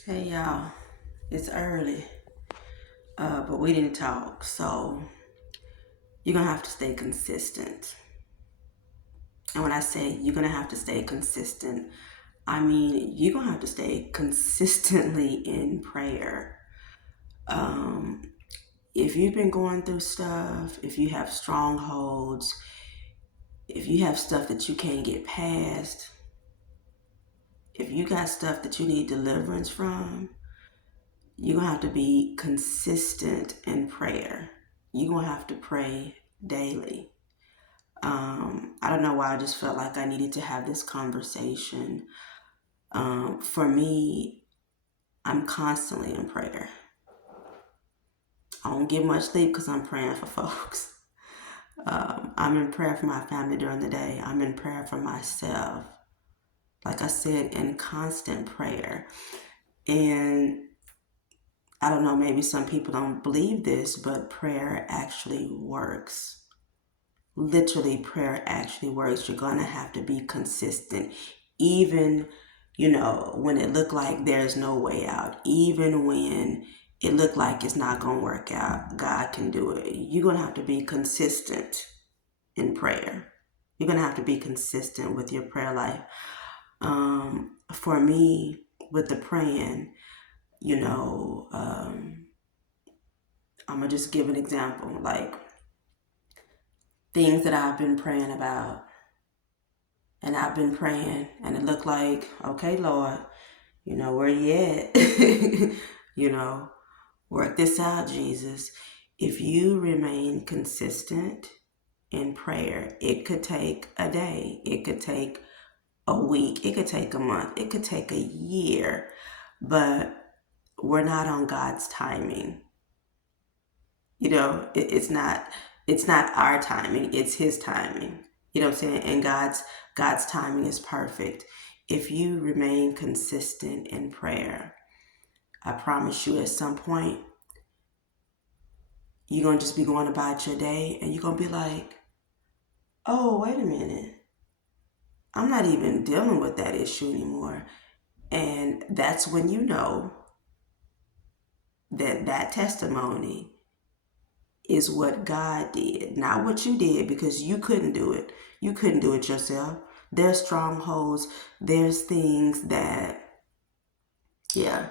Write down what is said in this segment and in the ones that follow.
Hey y'all, it's early, but we didn't talk, so you're gonna have to stay consistent. And when I say you're gonna have to stay consistent, I mean you're gonna have to stay consistently in prayer. Um, if you've been going through stuff, if you have strongholds, if you have stuff that you can't get past, if you got stuff that you need deliverance from, you're gonna have to be consistent in prayer. You're gonna have to pray daily. I don't know why I just felt like I needed to have this conversation. For me, I'm constantly in prayer. I don't get much sleep because I'm praying for folks. I'm in prayer for my family during the day. I'm in prayer for myself. Like I said, in constant prayer. And I don't know, maybe some people don't believe this, but prayer actually works. Literally, prayer actually works. You're going to have to be consistent, even when it looked like there's no way out, even when it looked like it's not going to work out. God can do it. You're going to have to be consistent in prayer. You're going to have to be consistent with your prayer life. For me, with the praying, I'm going to just give an example, like things that I've been praying about. And I've been praying, and it looked like, okay, Lord, where you at? you know, work this out, Jesus. If you remain consistent in prayer, it could take a day, it could take a week, it could take a month, it could take a year, but we're not on God's timing. It's not our timing, it's his timing. You know what I'm saying? And God's timing is perfect. If you remain consistent in prayer, I promise you at some point you're gonna just be going about your day and you're gonna be like, oh, wait a minute. I'm not even dealing with that issue anymore. And that's when you know that testimony is what God did, not what you did, because you couldn't do it. You couldn't do it yourself. There's strongholds, there's things that, yeah,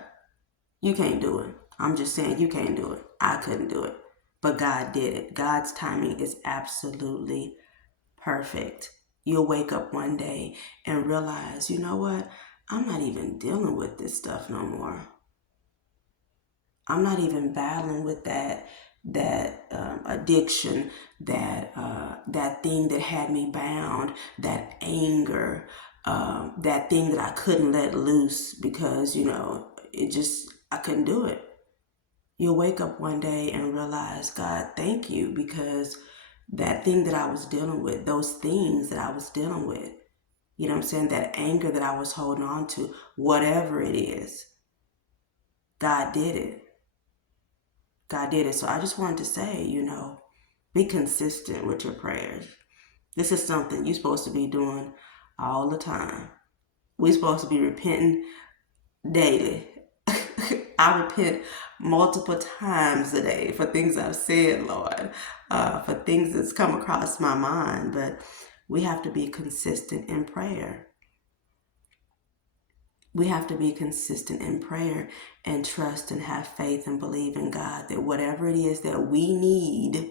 you can't do it. I'm just saying you can't do it. I couldn't do it. But God did it. God's timing is absolutely perfect. You'll wake up one day and realize, you know what? I'm not even dealing with this stuff no more. I'm not even battling with that addiction, that thing that had me bound, that anger, that thing that I couldn't let loose because I couldn't do it. You'll wake up one day and realize, God, thank you, because that thing that I was dealing with, those things that I was dealing with, you know what I'm saying, that anger that I was holding on to, whatever it is, God did it. God did it. So I just wanted to say, be consistent with your prayers. This is something you're supposed to be doing all the time. We're supposed to be repenting daily. I repent multiple times a day for things I've said, Lord, for things that's come across my mind. But we have to be consistent in prayer. We have to be consistent in prayer and trust and have faith and believe in God that whatever it is that we need,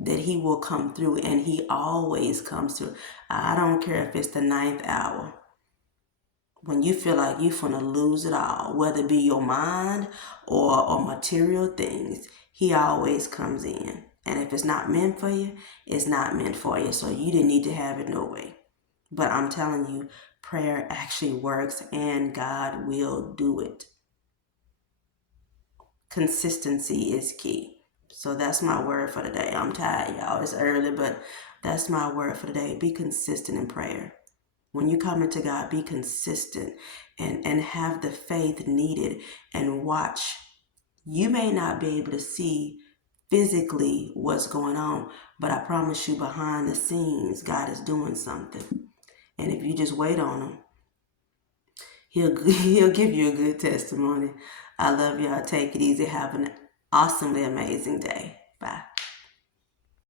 that he will come through, and he always comes through. I don't care if it's the ninth hour. When you feel like you're going to lose it all, whether it be your mind or material things, he always comes in. And if it's not meant for you, it's not meant for you. So you didn't need to have it no way. But I'm telling you, prayer actually works and God will do it. Consistency is key. So that's my word for today. I'm tired, y'all. It's early, but that's my word for today. Be consistent in prayer. When you come into God, be consistent and have the faith needed and watch. You may not be able to see physically what's going on, but I promise you, behind the scenes, God is doing something. And if you just wait on him, he'll give you a good testimony. I love y'all. Take it easy. Have an awesomely amazing day. Bye.